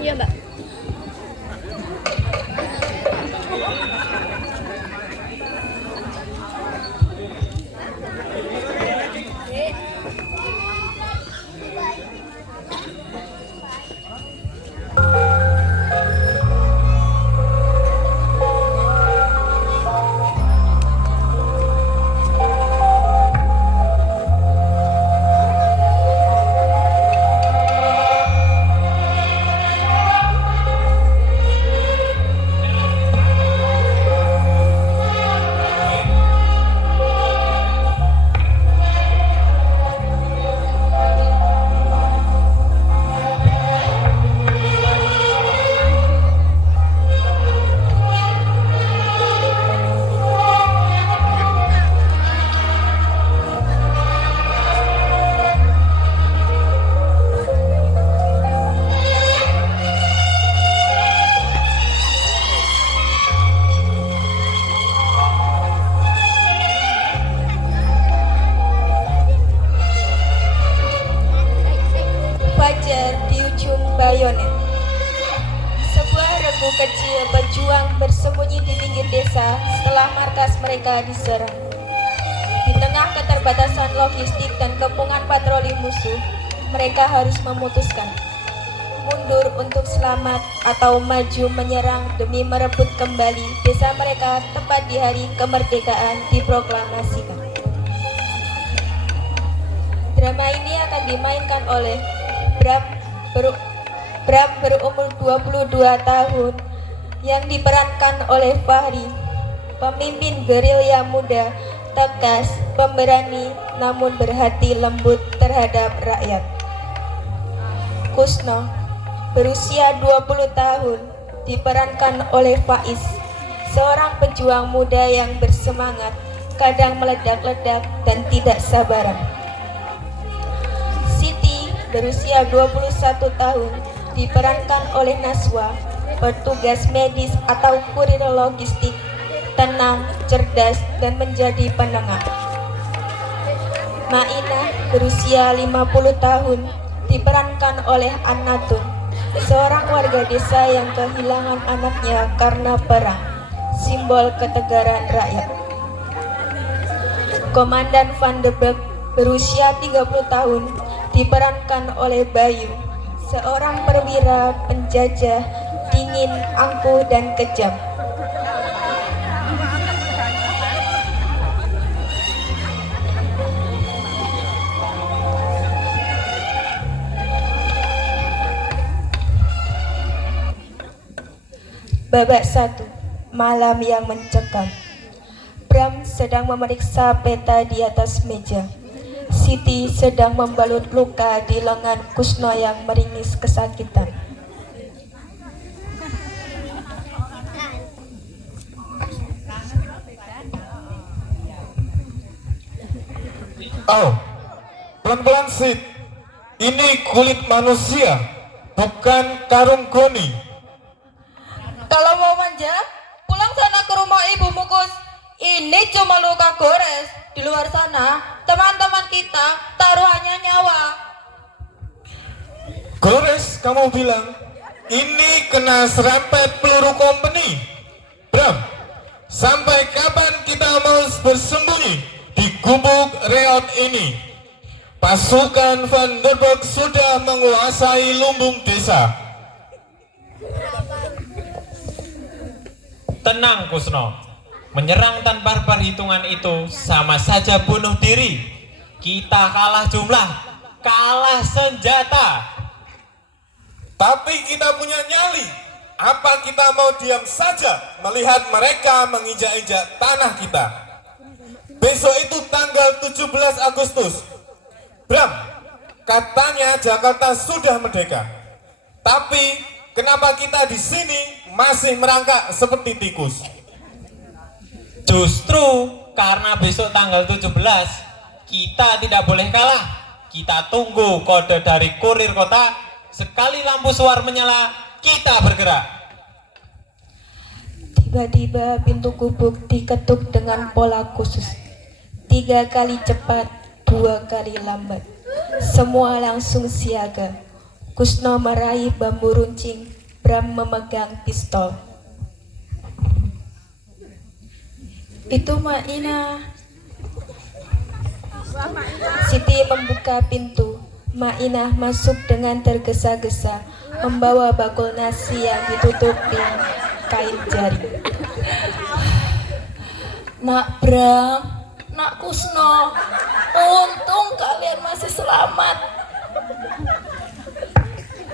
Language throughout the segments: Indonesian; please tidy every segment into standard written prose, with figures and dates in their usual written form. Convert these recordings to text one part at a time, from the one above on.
Iya, Mbak. Fajar di ujung bayonet. Sebuah regu kecil berjuang bersembunyi di pinggir desa setelah markas mereka diserang. Di tengah keterbatasan logistik dan kepungan patroli musuh, mereka harus memutuskan mundur untuk selamat atau maju menyerang demi merebut kembali desa mereka tepat di hari kemerdekaan diproklamasikan. Drama ini akan dimainkan oleh Bram berumur 22 tahun yang diperankan oleh Fahri, pemimpin gerilya muda, tegas, pemberani, namun berhati lembut terhadap rakyat. Kusno, berusia 20 tahun, diperankan oleh Faiz, seorang pejuang muda yang bersemangat, kadang meledak-ledak dan tidak sabaran. Siti, berusia 21 tahun, diperankan oleh Naswa, petugas medis atau kurir logistik, tenang, cerdas, dan menjadi penengah. Mainah, berusia 50 tahun, diperankan oleh Annatun, seorang warga desa yang kehilangan anaknya karena perang, simbol ketegaran rakyat. Komandan Van de Beek, berusia 30 tahun, diperankan oleh Bayu, seorang perwira penjajah, dingin, angkuh, dan kejam. Babak 1. Malam yang mencekam. Bram sedang memeriksa peta di atas meja. Siti sedang membalut luka di lengan Kusno yang meringis kesakitan. Oh, pelan-pelan Sid. Ini kulit manusia, bukan karung goni. Kalau mau manja, pulang sana ke rumah ibumu, Kus. Ini cuma luka gores. Di luar sana, teman-teman kita taruhannya nyawa. Gores, kamu bilang ini kena serempet peluru company. Bram, sampai kapan kita mau bersembunyi di gubuk reot ini? Pasukan Van der Beek sudah menguasai lumbung desa. Tenang Kusno, menyerang tanpa perhitungan itu sama saja bunuh diri. Kita kalah jumlah, kalah senjata. Tapi kita punya nyali. Apa kita mau diam saja melihat mereka menginjak-injak tanah kita? Besok itu tanggal 17 Agustus. Bram, katanya Jakarta sudah merdeka. Tapi kenapa kita di sini masih merangkak seperti tikus? Justru karena besok tanggal 17 kita tidak boleh kalah. Kita tunggu kode dari kurir kota. Sekali lampu suar menyala, kita bergerak. Di Tiba-tiba pintu gubuk diketuk dengan pola khusus. 3 kali cepat, 2 kali lambat. Semua langsung siaga. Kusno meraih bambu runcing, Bram memegang pistol. Itu Mak Ina. Siti membuka pintu. Mak Ina masuk dengan tergesa-gesa, membawa bakul nasi yang ditutupi kain jari. Nak Bram, Nak Kusno, untung kalian masih selamat.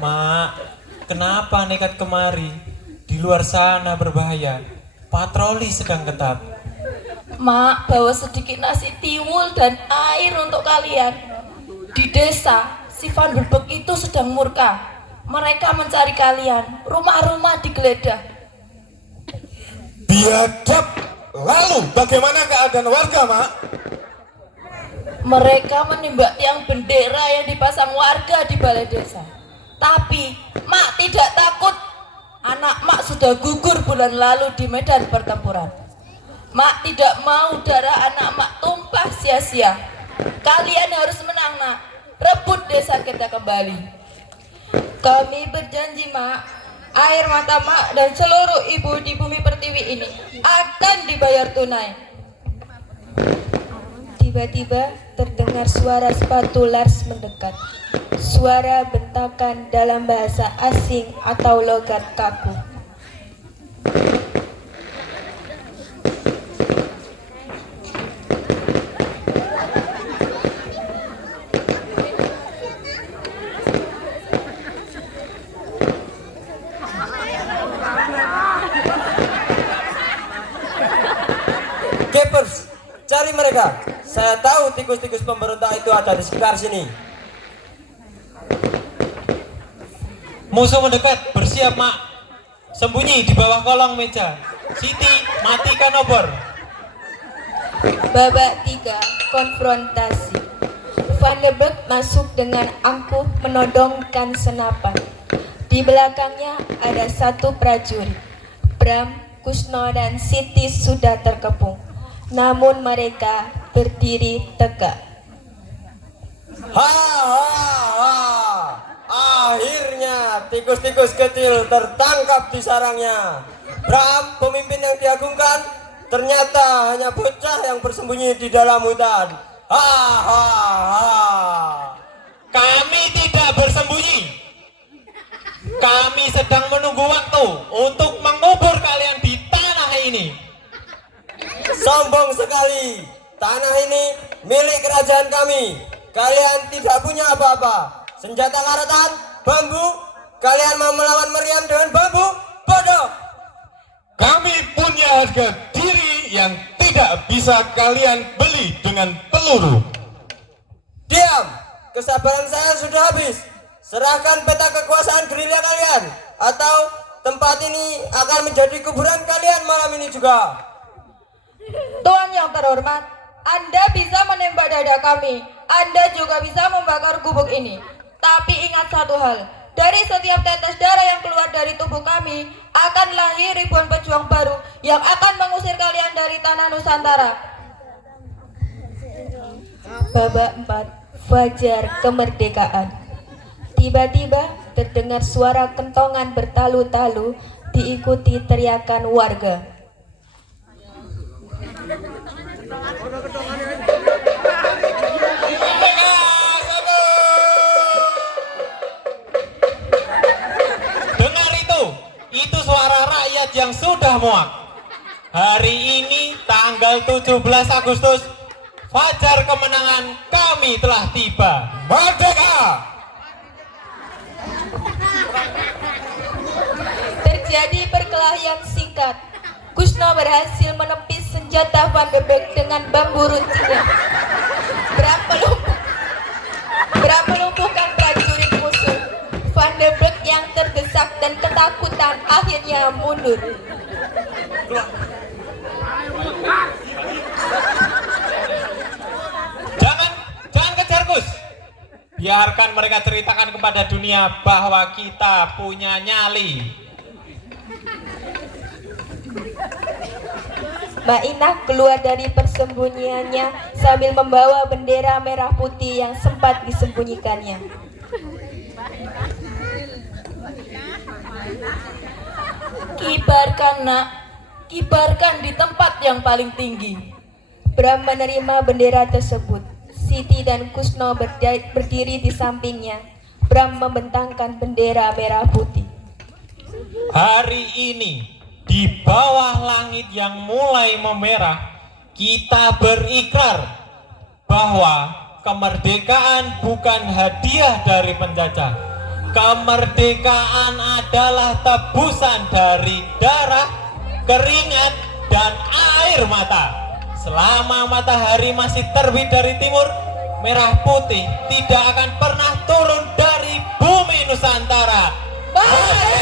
Mak, kenapa nekat kemari? Di luar sana berbahaya. Patroli sedang ketat. Mak, bawa sedikit nasi tiwul dan air untuk kalian. Di desa, si Van der Beek itu sedang murka. Mereka mencari kalian, rumah-rumah digeledah. Biadab. Lalu bagaimana keadaan warga, Mak? Mereka menembak tiang bendera yang dipasang warga di balai desa. Tapi Mak tidak takut. Anak Mak sudah gugur bulan lalu di medan pertempuran. Mak tidak mau darah anak Mak tumpah sia-sia. Kalian harus menang, Nak. Rebut desa kita kembali. Kami berjanji, Mak. Air mata Mak dan seluruh ibu di bumi pertiwi ini akan dibayar tunai. Tiba-tiba terdengar suara sepatu Lars mendekat. Suara bentakan dalam bahasa asing atau logat kaku. Keepers, cari mereka. Saya tahu tikus-tikus pemberontak itu ada di sekitar sini. Musuh mendekat, bersiap Mak. Sembunyi di bawah kolong meja. Siti, matikan obor. Babak 3, konfrontasi. Van der Beek masuk dengan angkuh menodongkan senapan. Di belakangnya ada 1 prajurit. Bram, Kusno dan Siti sudah terkepung. Namun mereka berdiri tegak. Ha ha ha. Akhirnya tikus-tikus kecil tertangkap di sarangnya. Bram, pemimpin yang diagungkan, ternyata hanya bocah yang bersembunyi di dalam hutan. Ha ha ha. Kami tidak bersembunyi. Kami sedang menunggu waktu untuk mengubur kalian di tanah ini. Sombong sekali. Tanah ini milik kerajaan kami. Kalian tidak punya apa-apa. Senjata karatan, bambu. Kalian mau melawan meriam dengan bambu? Bodoh. Kami punya harga diri yang tidak bisa kalian beli dengan peluru. Diam. Kesabaran saya sudah habis. Serahkan peta kekuasaan gerilya kalian, atau tempat ini akan menjadi kuburan kalian malam ini juga. Tuan yang terhormat, Anda bisa menembak dada kami. Anda juga bisa membakar gubuk ini. Tapi ingat satu hal, dari setiap tetes darah yang keluar dari tubuh kami akan lahir ribuan pejuang baru yang akan mengusir kalian dari tanah Nusantara. Babak 4, Fajar Kemerdekaan. Tiba-tiba terdengar suara kentongan bertalu-talu diikuti teriakan warga. Dengar itu suara rakyat yang sudah muak. Hari ini tanggal 17 Agustus, fajar kemenangan kami telah tiba. Merdeka! Terjadi perkelahian singkat. Kusno berhasil menepis senjata Van der Beek dengan bambu runcingnya. Bram melumpuhkan prajurit musuh. Van der Beek yang terdesak dan ketakutan akhirnya mundur. Jangan kejar Gus. Biarkan mereka ceritakan kepada dunia bahwa kita punya nyali. Mainah keluar dari persembunyiannya sambil membawa bendera merah putih yang sempat disembunyikannya. Kibarkan nak, kibarkan di tempat yang paling tinggi. Bram menerima bendera tersebut. Siti dan Kusno berdiri di sampingnya. Bram membentangkan bendera merah putih. Hari ini, di bawah langit yang mulai memerah, kita berikrar bahwa kemerdekaan bukan hadiah dari penjajah. Kemerdekaan adalah tebusan dari darah, keringat, dan air mata. Selama matahari masih terbit dari timur, merah putih tidak akan pernah turun dari bumi Nusantara. Merdeka!